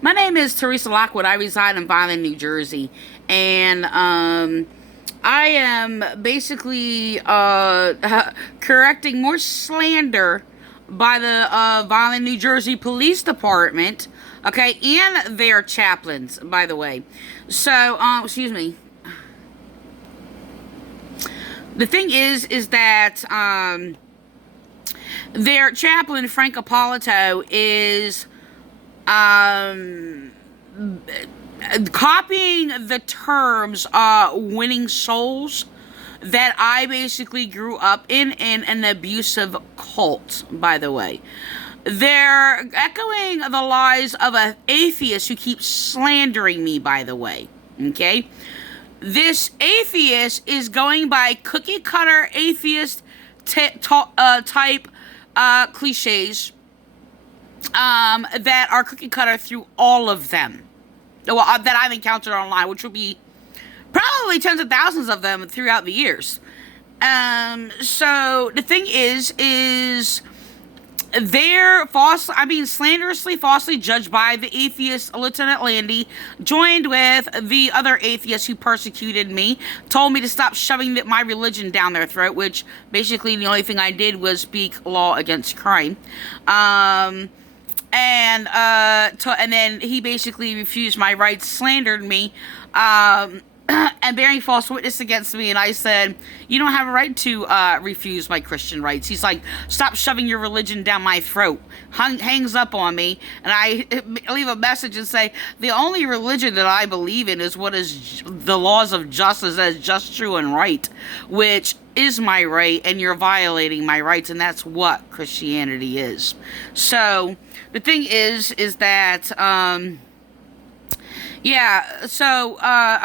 My name is Teresa Lockwood. I reside in Vineland, New Jersey, and I am basically correcting more slander by the Vineland, New Jersey Police Department. Okay, and their chaplains, by the way. So, excuse me. The thing is that their chaplain, Frank Ippolito, is um, copying the terms winning souls that I basically grew up in an abusive cult, by the way. They're echoing the lies of an atheist who keeps slandering me, by the way. Okay? This atheist is going by cookie cutter atheist type cliches that are cookie cutter through all of them. Well, that I've encountered online, which will be probably tens of thousands of them throughout the years. So the thing is they're slanderously, falsely judged by the atheist Lieutenant Landy, joined with the other atheists who persecuted me, told me to stop shoving my religion down their throat, which basically the only thing I did was speak law against crime. And then he basically refused my rights, slandered me, and bearing false witness against me, and I said, you don't have a right to refuse my Christian rights. He's like, stop shoving your religion down my throat. Hangs up on me, and I leave a message and say, the only religion that I believe in is what is the laws of justice as just, true, and right, which is my right, and you're violating my rights, and that's what Christianity is. So the thing is that I'm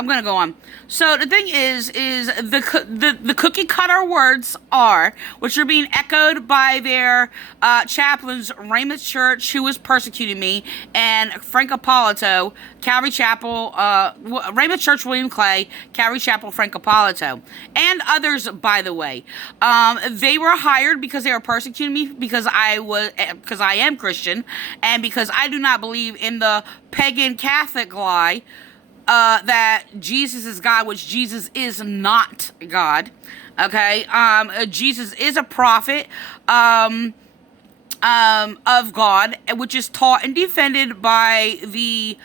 gonna go on. So the thing is the cookie cutter words are, which are being echoed by their chaplains, Raymond Church, who was persecuting me, and Frank Ippolito, Calvary Chapel, Raymond Church, William Clay, Calvary Chapel, Frank Ippolito, and others, by the way. They were hired because they were persecuting me because I am Christian, and because I do not believe in the pagan Catholic lie that Jesus is God, which Jesus is not God. Okay, Jesus is a prophet of God, which is taught and defended by the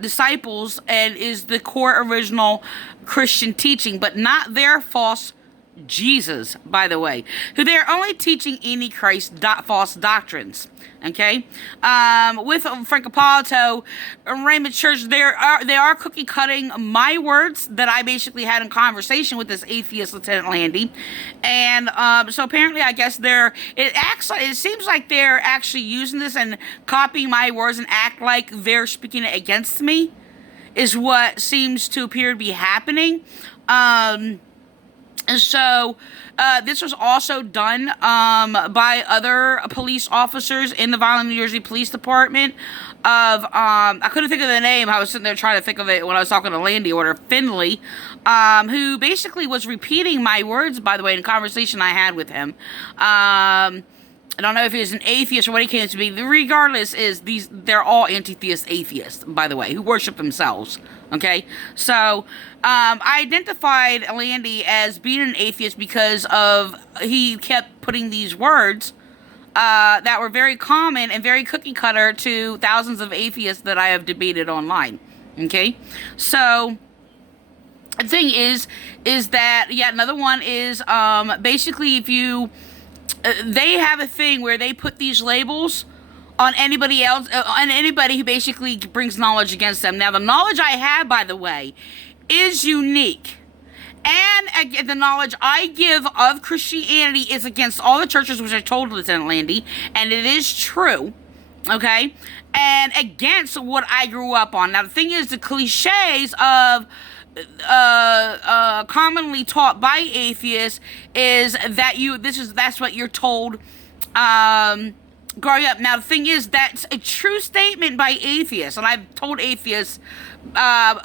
disciples and is the core original Christian teaching, but not their false Jesus, by the way, who they're only teaching Antichrist false doctrines. Okay, with Frank Ippolito, Raymond Church, they are cookie cutting my words that I basically had in conversation with this atheist Lieutenant Landy, and so apparently I guess it seems like they're actually using this and copying my words and act like they're speaking it against me, is what seems to appear to be happening. And so, this was also done by other police officers in the Vineland, New Jersey Police Department. I couldn't think of the name. I was sitting there trying to think of it when I was talking to Landy, or Finley, who basically was repeating my words, by the way, in a conversation I had with him. I don't know if he's an atheist or what he came to be. Regardless, they're all anti-theist atheists, by the way, who worship themselves. Okay, so I identified Landy as being an atheist because he kept putting these words that were very common and very cookie cutter to thousands of atheists that I have debated online. Okay, so the thing is that another one is basically if you. They have a thing where they put these labels on anybody else, on anybody who basically brings knowledge against them. Now, the knowledge I have, by the way, is unique. And the knowledge I give of Christianity is against all the churches, which I told Lieutenant Landy, and it is true, okay? And against what I grew up on. Now, the thing is, the cliches of commonly taught by atheists is that that's what you're told growing up. Now the thing is, that's a true statement by atheists, and I've told atheists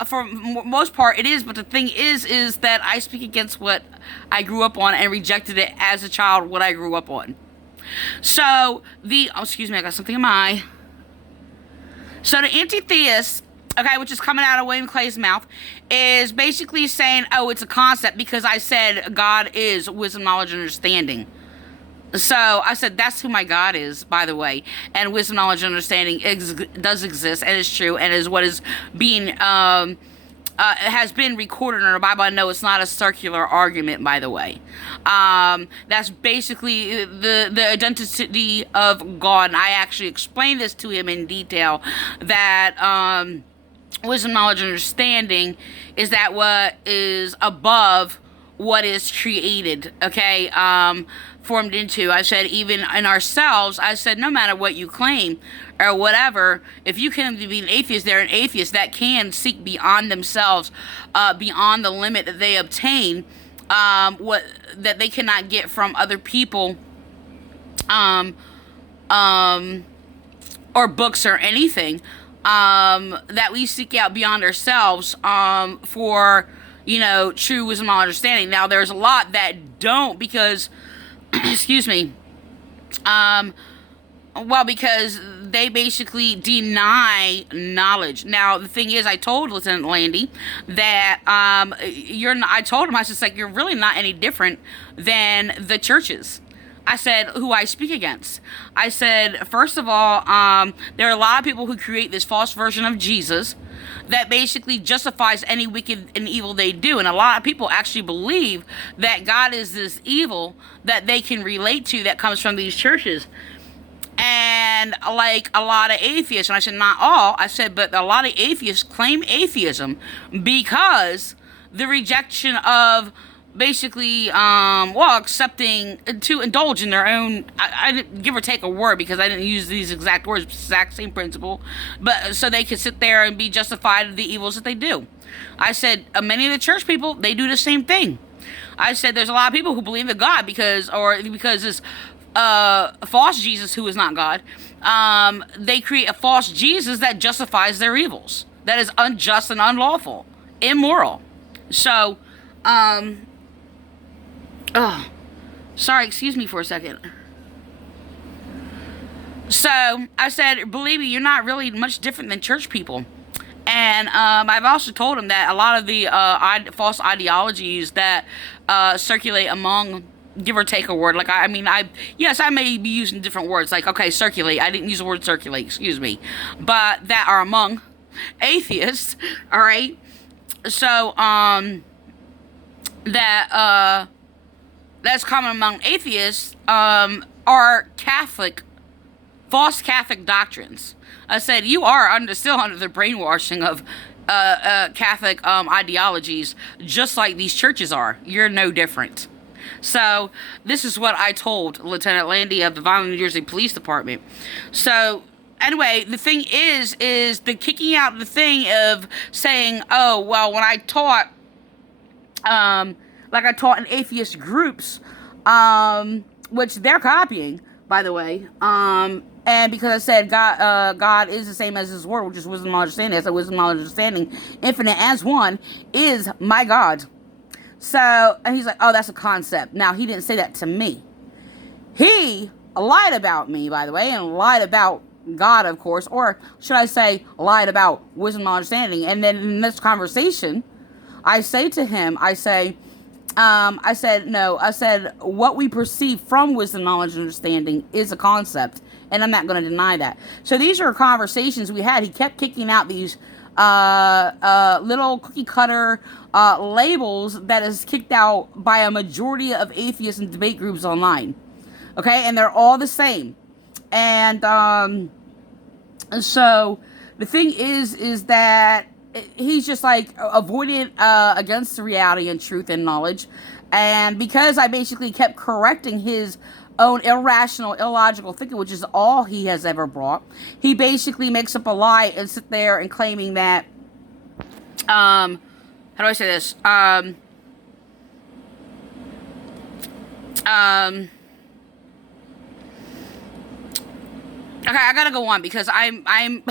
for most part it is, but the thing is that I speak against what I grew up on and rejected it as a child, what I grew up on. So excuse me, I got something in my eye. So the anti-theist, okay, which is coming out of William Clay's mouth, is basically saying, oh, it's a concept because I said God is wisdom, knowledge, and understanding. So I said, that's who my God is, by the way. And wisdom, knowledge, and understanding does exist and is true and is what is being, has been recorded in the Bible. I know it's not a circular argument, by the way. That's basically the identity of God. And I actually explained this to him in detail, that wisdom, knowledge, and understanding is that what is above what is created, okay, formed into. I said, even in ourselves, I said, no matter what you claim or whatever, if you claim to be an atheist, they're an atheist that can seek beyond themselves, beyond the limit that they obtain, what that they cannot get from other people, or books or anything, that we seek out beyond ourselves, for, you know, true wisdom and understanding. Now, there's a lot that don't because, excuse me, well, because they basically deny knowledge. Now, the thing is, I told Lieutenant Landy that, I told him, I was like, you're really not any different than the churches. I said, who I speak against. I said, first of all, there are a lot of people who create this false version of Jesus that basically justifies any wicked and evil they do. And a lot of people actually believe that God is this evil that they can relate to that comes from these churches. And like a lot of atheists, and I said, not all, I said, but a lot of atheists claim atheism because the rejection of basically, accepting to indulge in their own, I didn't give or take a word because I didn't use these exact words, exact same principle, but so they could sit there and be justified of the evils that they do. I said, many of the church people, they do the same thing. I said, there's a lot of people who believe in God because this false Jesus who is not God, they create a false Jesus that justifies their evils, that is unjust and unlawful, immoral. So, sorry, excuse me for a second. So, I said, believe me, you're not really much different than church people. And I've also told him that a lot of the false ideologies that circulate among, give or take a word, like, I may be using different words, like, okay, circulate, I didn't use the word circulate, excuse me, but that are among atheists, all right? So, that's common among atheists, are false Catholic doctrines. I said, you are still under the brainwashing of Catholic ideologies, just like these churches are. You're no different. So, this is what I told Lieutenant Landy of the Vineland, New Jersey Police Department. So, anyway, the thing is the kicking out the thing of saying, oh, well, when I taught, like I taught in atheist groups, which they're copying, by the way, and because I said God is the same as His Word, which is wisdom and understanding. I said wisdom and understanding, infinite as one, is my God. So, and he's like, oh, that's a concept. Now, he didn't say that to me. He lied about me, by the way, and lied about God, of course, or should I say, lied about wisdom and understanding. And then in this conversation, I say to him, I said, what we perceive from wisdom, knowledge, and understanding is a concept, and I'm not going to deny that. So these are conversations we had. He kept kicking out these little cookie cutter labels that is kicked out by a majority of atheists and debate groups online. Okay, and they're all the same. And so the thing is that he's just like avoided against the reality and truth and knowledge. And because I basically kept correcting his own irrational, illogical thinking, which is all he has ever brought, he basically makes up a lie and sit there and claiming that, how do I say this? Okay, I gotta go on because I'm I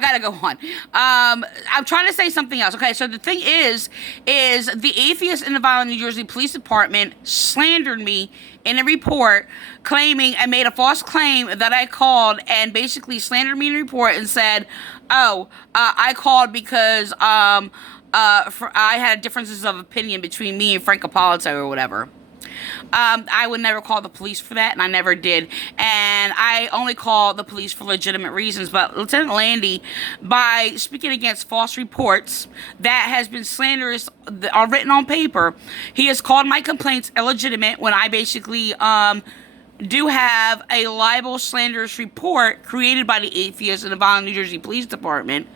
gotta go on. I'm trying to say something else. Okay, so the thing is the atheist in the Vineland, New Jersey Police Department slandered me in a report, claiming I made a false claim that I called, and basically slandered me in a report and said, "Oh, I called because I had differences of opinion between me and Frank Ippolito or whatever." I would never call the police for that, and I never did. And I only call the police for legitimate reasons. But Lieutenant Landy, by speaking against false reports that has been slanderous, are written on paper, he has called my complaints illegitimate when I basically do have a libel slanderous report created by the atheists in the Vineland, New Jersey Police Department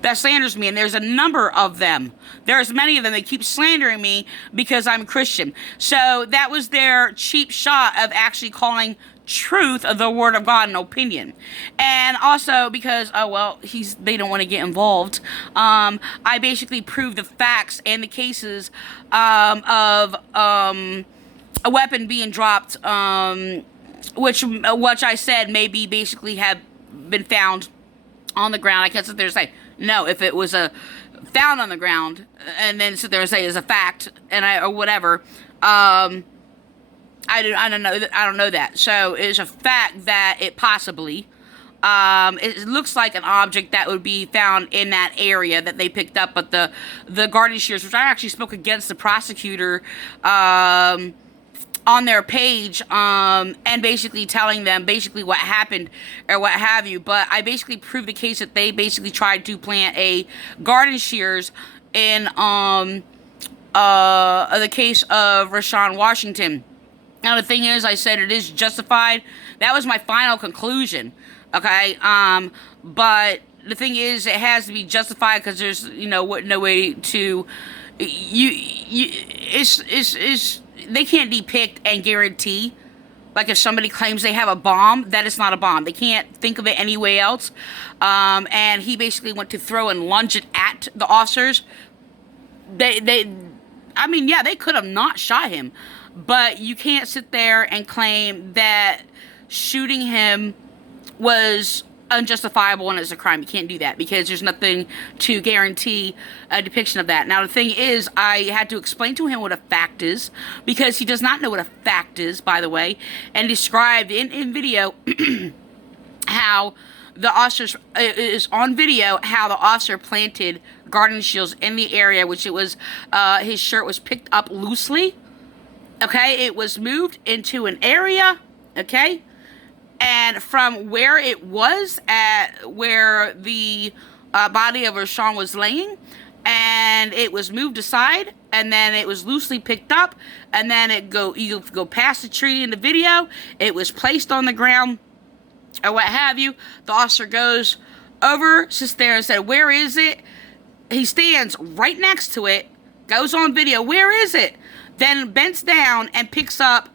that slanders me, and there's a number of them. There's many of them. They keep slandering me because I'm Christian. So that was their cheap shot of actually calling truth of the word of God an opinion. And also because, they don't want to get involved, I basically proved the facts and the cases of a weapon being dropped, which I said maybe basically have been found on the ground. I can't sit there and say, no, if it was found on the ground, and then sit there and say it's a fact, or whatever. I don't know that. So it's a fact that it possibly, it looks like an object that would be found in that area that they picked up. But the garden shears, which I actually spoke against the prosecutor, on their page, and basically telling them basically what happened or what have you. But I basically proved the case that they basically tried to plant a garden shears in the case of Rashawn Washington. Now the thing is, I said it is justified. That was my final conclusion. Okay, but the thing is, it has to be justified because there's no way to they can't depict and guarantee, like if somebody claims they have a bomb, that it's not a bomb. They can't think of it any way else. And he basically went to throw and lunge it at the officers. They could have not shot him, but you can't sit there and claim that shooting him was unjustifiable and it's a crime. You can't do that because there's nothing to guarantee a depiction of that. Now the thing is, I had to explain to him what a fact is, because he does not know what a fact is, by the way, and described in video how the officers is on video how the officer planted garden shields in the area, which it was his shirt was picked up loosely. Okay, it was moved into an area. Okay. And from where it was at where the body of Rashawn was laying, and it was moved aside, and then it was loosely picked up, and then you go past the tree in the video. It was placed on the ground, or what have you. The officer goes over, sits there, and said, "Where is it?" He stands right next to it, goes on video, "Where is it?" Then bends down and picks up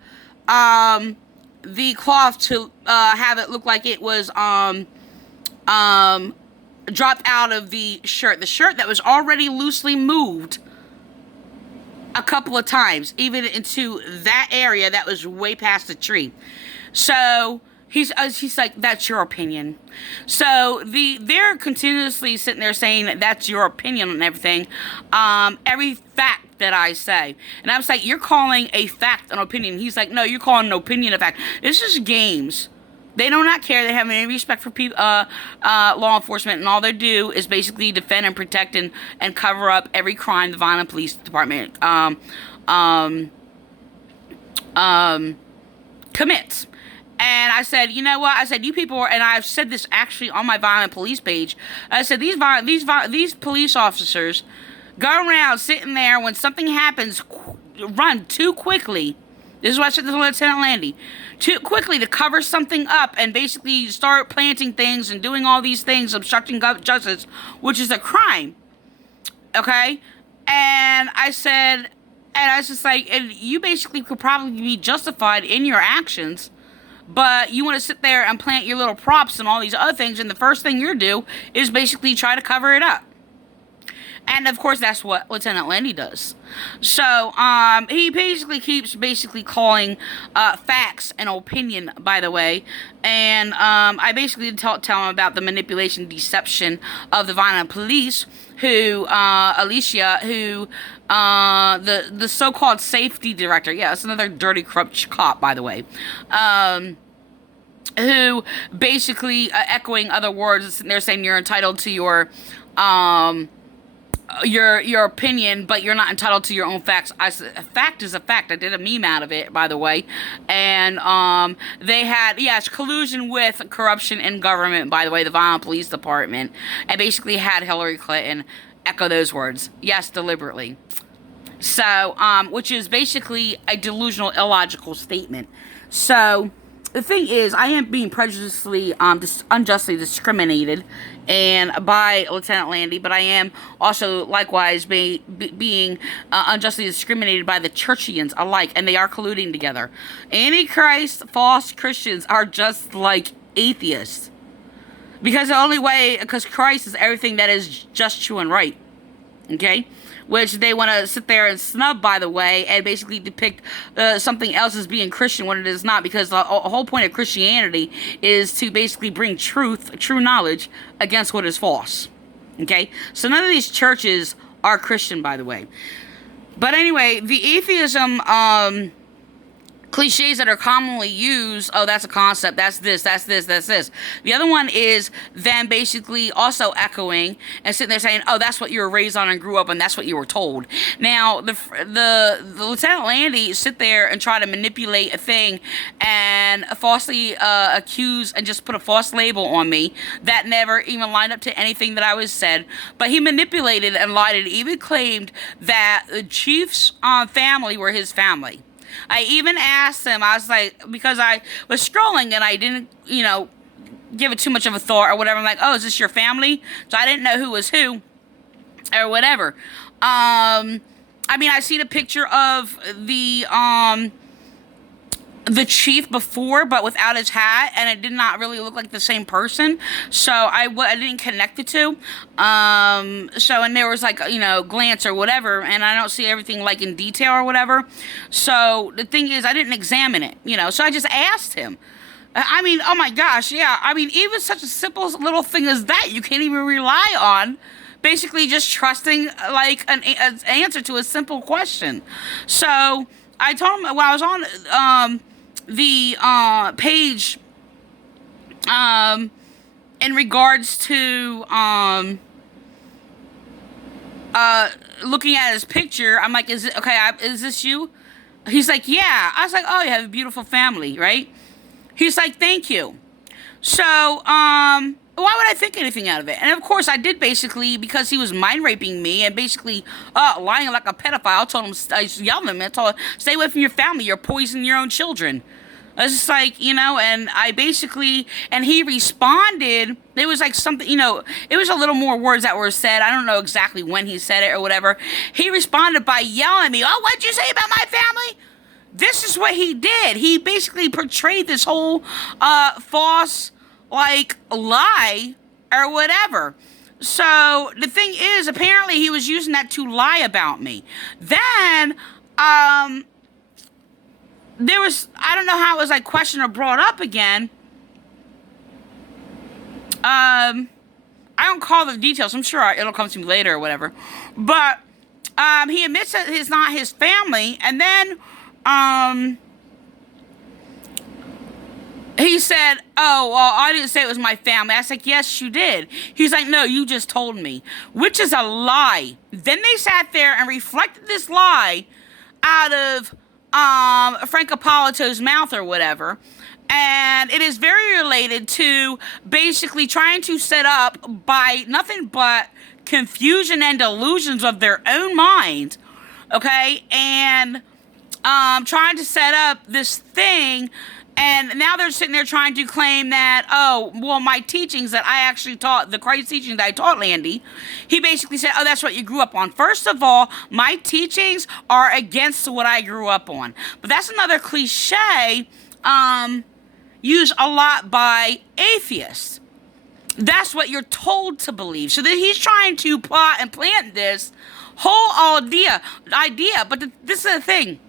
the cloth to have it look like it was dropped out of the shirt that was already loosely moved a couple of times, even into that area that was way past the tree. So he's like, "That's your opinion." So they're continuously sitting there saying that's your opinion and everything. Every fact that I say, and I was like, "You're calling a fact an opinion." He's like, "No, you're calling an opinion a fact." This is games. They do not care. They have any respect for people, law enforcement, and all they do is basically defend and protect and cover up every crime the Vineland Police Department commits. And I said, you know what? I said, you people are, and I've said this actually on my Vineland Police page. I said, these police officers go around sitting there when something happens, run too quickly. This is what I said to Lieutenant Landy. Too quickly to cover something up and basically start planting things and doing all these things, obstructing justice, which is a crime. Okay? And I said, and I was just like, and you basically could probably be justified in your actions, but you want to sit there and plant your little props and all these other things, and the first thing you do is basically try to cover it up. And of course, that's what Lieutenant Landy does. So, he basically keeps calling facts an opinion, by the way. And I basically tell him about the manipulation, deception of the Vineland Police, who Alicia, who the so-called safety director. Yeah, it's another dirty, corrupt cop, by the way. Who basically echoing other words. They're saying you're entitled to your opinion, but you're not entitled to your own facts. A fact is a fact. I did a meme out of it, by the way. And they had, yes, collusion with corruption in government, by the way, the Vineland Police Department, and basically had Hillary Clinton echo those words. Yes, deliberately. So, which is basically a delusional, illogical statement. So, the thing is, I am being prejudiciously, unjustly discriminated and by Lieutenant Landy, but I am also likewise being unjustly discriminated by the churchians alike, and they are colluding together. Antichrist, false Christians are just like atheists. Because Christ is everything that is just, true, and right. Okay? Which they want to sit there and snub, by the way, and basically depict something else as being Christian when it is not, because the whole point of Christianity is to basically bring true knowledge against what is false. Okay? So none of these churches are Christian, by the way. But anyway, the atheism cliches that are commonly used, oh, that's a concept, that's this. The other one is them basically also echoing and sitting there saying, oh, that's what you were raised on and grew up and that's what you were told. Now, the Lieutenant Landy sit there and try to manipulate a thing and falsely accuse and just put a false label on me that never even lined up to anything that I was said. But he manipulated and lied and even claimed that the chief's family were his family. I even asked him, I was like, because I was scrolling and I didn't, give it too much of a thought or whatever. I'm like, oh, is this your family? So I didn't know who was who or whatever. I mean, I seen a picture of the chief before, but without his hat, and it did not really look like the same person, so I didn't connect the two. And there was like, glance or whatever, and I don't see everything like in detail or whatever. So the thing is, I didn't examine it, so I just asked him. I mean, oh my gosh, yeah. I mean, even such a simple little thing as that, you can't even rely on. Basically, just trusting like an answer to a simple question. So I told him when I was on the page in regards to looking at his picture, I'm like, is this you? He's like, yeah. I was like, oh, you have a beautiful family, right? He's like, thank you. So why would I think anything out of it? And of course I did, basically, because he was mind raping me and basically lying like a pedophile. I told him, I yelled at him, I told him, stay away from your family, you're poisoning your own children. It's just like, and I basically, and he responded, it was like something, it was a little more words that were said. I don't know exactly when he said it or whatever. He responded by yelling at me, oh, what'd you say about my family? This is what he did. He basically portrayed this whole false, like, lie or whatever. So the thing is, apparently he was using that to lie about me. Then, there was, I don't know how it was like questioned or brought up again. I don't call the details. I'm sure it'll come to me later or whatever. But he admits that it's not his family. And then he said, oh, well, I didn't say it was my family. I was like, yes, you did. He's like, no, you just told me, which is a lie. Then they sat there and reflected this lie out of Frank Ippolito's mouth or whatever. And it is very related to basically trying to set up by nothing but confusion and delusions of their own mind. Okay? And trying to set up this thing, and now they're sitting there trying to claim that, oh, well, my teachings that I actually taught, the Christ teaching that I taught Landy, he basically said, oh, that's what you grew up on. First of all, my teachings are against what I grew up on. But that's another cliche used a lot by atheists. That's what you're told to believe. So that he's trying to plot and plant this whole idea. But this is the thing.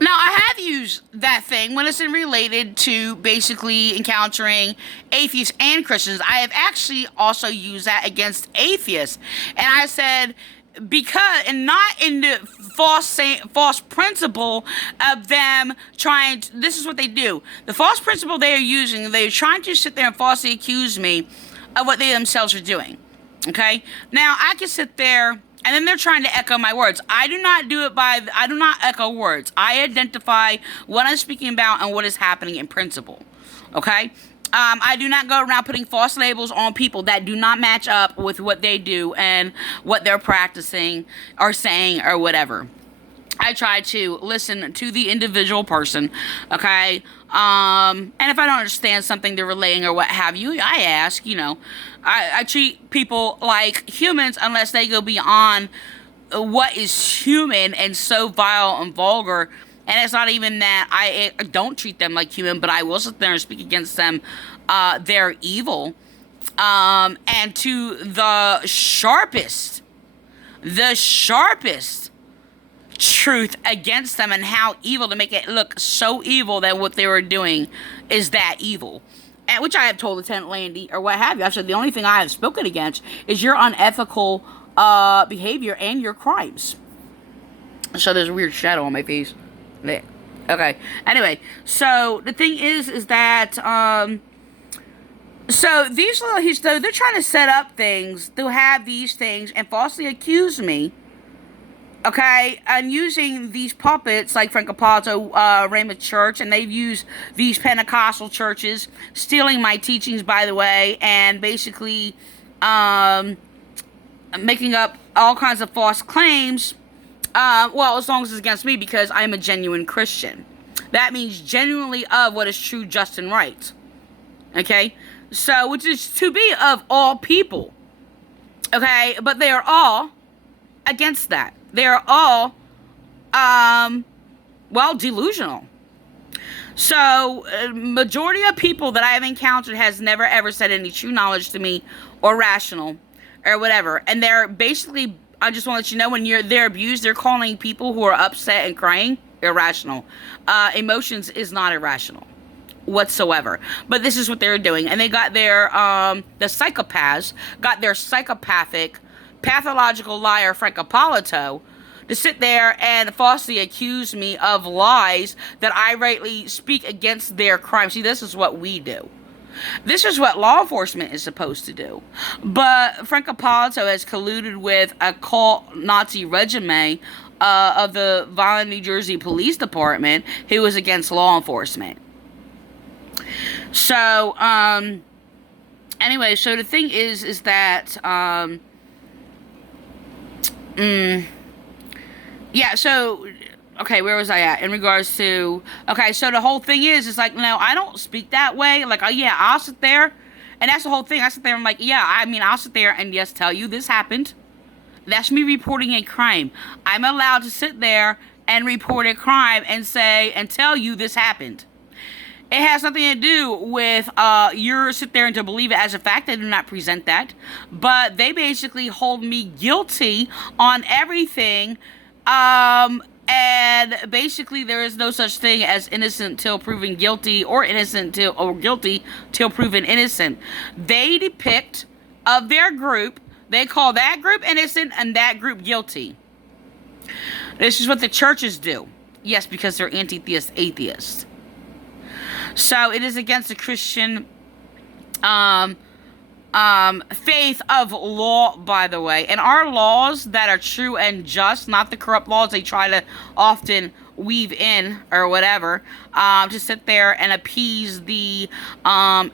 Now, I have used that thing when it's related to basically encountering atheists and Christians. I have actually also used that against atheists. And I said, because, and not in the false principle of them trying to, this is what they do. The false principle they are using, they're trying to sit there and falsely accuse me of what they themselves are doing. Okay? Now, I can sit there, and then they're trying to echo my words. I do not echo words. I identify what I'm speaking about and what is happening in principle. Okay? I do not go around putting false labels on people that do not match up with what they do and what they're practicing or saying or whatever. I try to listen to the individual person, okay? And if I don't understand something they're relaying or what have you, I ask, I treat people like humans unless they go beyond what is human and so vile and vulgar. And it's not even that I don't treat them like human, but I will sit there and speak against them. They're evil. And to the sharpest truth against them and how evil, to make it look so evil that what they were doing is that evil. And which I have told Lieutenant Landy or what have you. I said the only thing I have spoken against is your unethical behavior and your crimes. So there's a weird shadow on my face. There. Okay. Anyway, so the thing is that so these little they're trying to set up things to have these things and falsely accuse me. Okay, and using these puppets like Frank Ippolito, Raymond Church, and they've used these Pentecostal churches, stealing my teachings, by the way, and basically making up all kinds of false claims. Well, as long as it's against me, because I'm a genuine Christian. That means genuinely of what is true, just, and right. Okay? So, which is to be of all people. Okay? But they are all against that. They are all, delusional. So, majority of people that I have encountered has never ever said any true knowledge to me or rational or whatever. And they're basically, I just want to let you know, when they're abused, they're calling people who are upset and crying irrational. Emotions is not irrational whatsoever. But this is what they're doing. And they got their, the psychopaths, got their psychopathic, pathological liar Frank Ippolito to sit there and falsely accuse me of lies that I rightly speak against their crime. See, this is what we do. This is what law enforcement is supposed to do. But Frank Ippolito has colluded with a cult Nazi regime of the Vineland, New Jersey Police Department, who was against law enforcement. So, anyway, so the thing is that, yeah, so, okay, where was I at in regards to, okay, so the whole thing is like, no, I don't speak that way. Like, yeah, I'll sit there, and that's the whole thing. I sit there and I'm like, yeah, I'll sit there and yes, tell you this happened. That's me reporting a crime. I'm allowed to sit there and report a crime and say, and tell you this happened. It has nothing to do with you sit there and to believe it as a fact. They do not present that. But they basically hold me guilty on everything. And basically there is no such thing as innocent till proven guilty or guilty till proven innocent. They depict of their group, they call that group innocent and that group guilty. This is what the churches do. Yes, because they're anti-theist atheists. So it is against the Christian faith of law, by the way. And our laws that are true and just, not the corrupt laws they try to often weave in or whatever, to sit there and appease the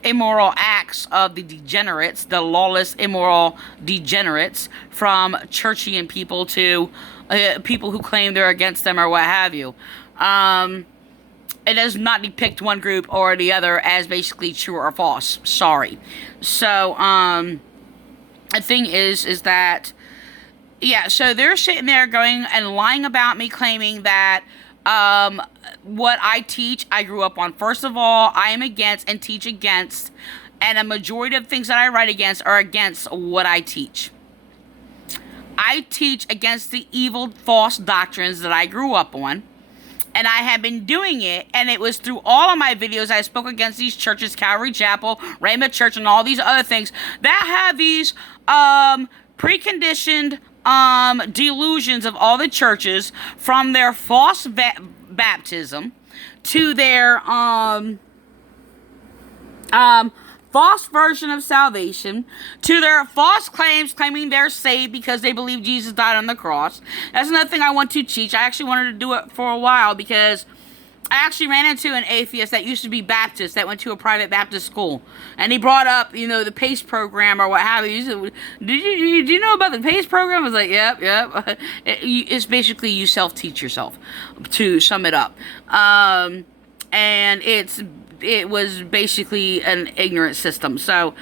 immoral acts of the degenerates, the lawless, immoral degenerates, from churchian people to people who claim they're against them or what have you. It does not depict one group or the other as basically true or false. Sorry. So, the thing is that, yeah, so they're sitting there going and lying about me, claiming that, what I teach, I grew up on. First of all, I am against and teach against And a majority of things that I write against are against what I teach. I teach against the evil, false doctrines that I grew up on. And I have been doing it, and it was through all of my videos I spoke against these churches, Calvary Chapel, Rainbow Church, and all these other things that have these preconditioned delusions of all the churches, from their false baptism to their false version of salvation, to their false claims claiming they're saved because they believe Jesus died on the cross. That's another thing I want to teach. I actually wanted to do it for a while because I actually ran into an atheist that used to be Baptist that went to a private Baptist school. And he brought up, the PACE program or what have you. He said, do you know about the PACE program? I was like, yep. It's basically you self-teach yourself, to sum it up. And it was basically an ignorant system. So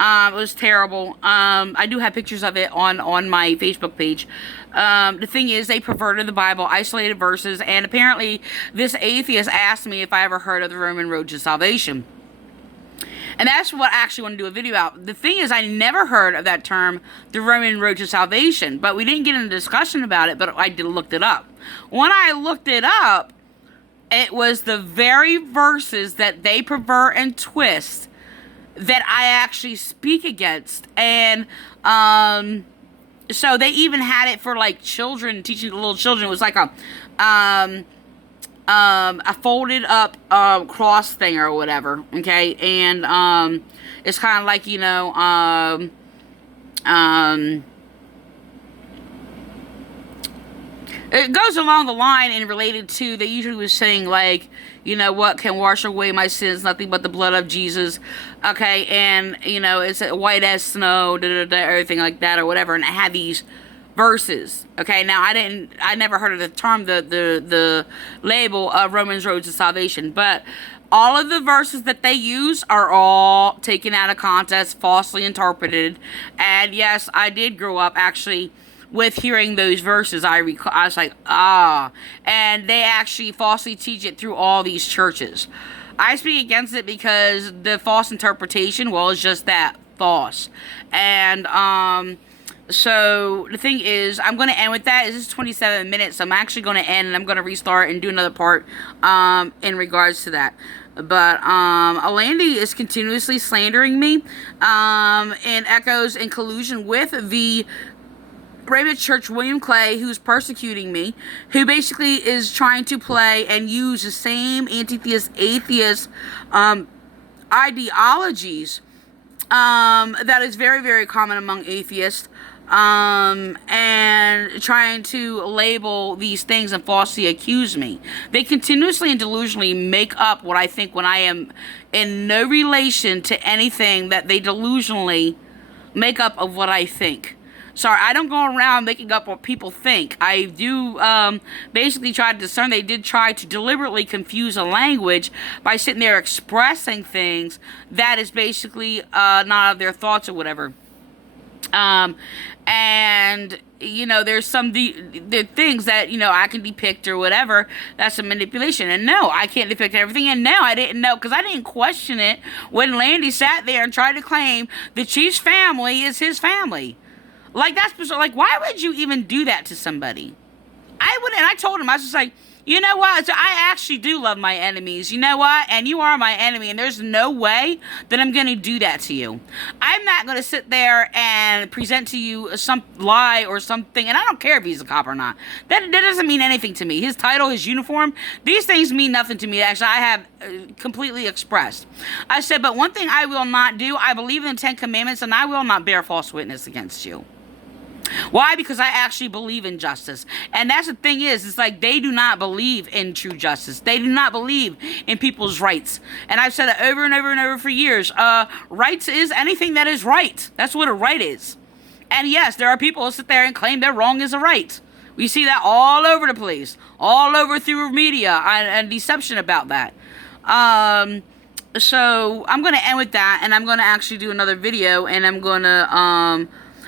it was terrible. I do have pictures of it on my Facebook page. The thing is, they perverted the Bible, isolated verses, and apparently this atheist asked me if I ever heard of the Roman road to salvation. And that's what I actually want to do a video about. The thing is, I never heard of that term, the Roman road to salvation, but we didn't get into a discussion about it, but I looked it up. When I looked it up, it was the very verses that they pervert and twist that I actually speak against. And so they even had it for like children, teaching the little children. It was like a folded up cross thing or whatever. Okay. And it's kind of like, it goes along the line and related to, they usually was saying like, what can wash away my sins? Nothing but the blood of Jesus. Okay, and, it's white as snow, everything like that or whatever. And it had these verses. Okay, now I never heard of the term, the label of Romans Road to Salvation. But all of the verses that they use are all taken out of context, falsely interpreted. And yes, I did grow up actually with hearing those verses. I was like, and they actually falsely teach it through all these churches. I speak against it because the false interpretation, is just that, false. And so the thing is, I'm going to end with that. This is 27 minutes. So I'm actually going to end, and I'm going to restart and do another part in regards to that. But Alandy is continuously slandering me in echoes in collusion with the Rainbow Church William Clay, who's persecuting me, who basically is trying to play and use the same anti-theist, atheist ideologies that is very, very common among atheists, and trying to label these things and falsely accuse me. They continuously and delusionally make up what I think when I am in no relation to anything that they delusionally make up of what I think. Sorry, I don't go around making up what people think. I do basically try to discern. They did try to deliberately confuse a language by sitting there expressing things that is basically not of their thoughts or whatever. And, there's some the things that, I can depict or whatever. That's a manipulation. And no, I can't depict everything. And no, I didn't know, because I didn't question it when Landy sat there and tried to claim the chief's family is his family. Like, that's bizarre. Like, why would you even do that to somebody? I wouldn't. And I told him, I was just like, you know what? So I actually do love my enemies. You know what? And you are my enemy. And there's no way that I'm going to do that to you. I'm not going to sit there and present to you some lie or something. And I don't care if he's a cop or not. That doesn't mean anything to me. His title, his uniform, these things mean nothing to me. Actually, I have completely expressed. I said, but one thing I will not do, I believe in the 10 Commandments, and I will not bear false witness against you. Why? Because I actually believe in justice. And that's the thing is, it's like they do not believe in true justice. They do not believe in people's rights. And I've said it over and over and over for years. Rights is anything that is right. That's what a right is. And yes, there are people who sit there and claim their wrong is a right. We see that all over the place. All over through media and deception about that. So I'm going to end with that. And I'm going to actually do another video. And I'm going to...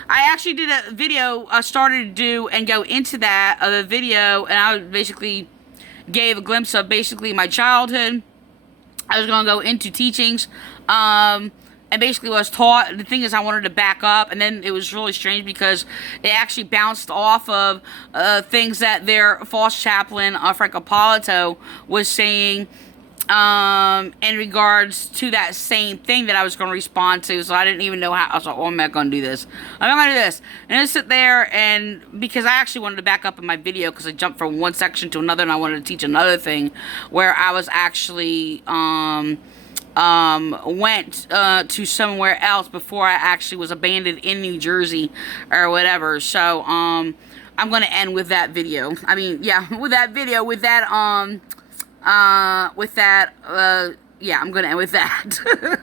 I actually did a video I started to do and go into that of the video, and I basically gave a glimpse of basically my childhood. I was going to go into teachings, and basically was taught. The thing is, I wanted to back up, and then it was really strange because it actually bounced off of things that their false chaplain, Frank Ippolito, was saying in regards to that same thing that I was going to respond to. So I didn't even know how. I was like, oh, I'm not going to do this. I'm not going to do this. And I sit there, and because I actually wanted to back up in my video because I jumped from one section to another, and I wanted to teach another thing where I was actually went to somewhere else before I actually was abandoned in New Jersey or whatever. So I'm going to end with that video. I mean, yeah, with that video, with that yeah, I'm going to end with that.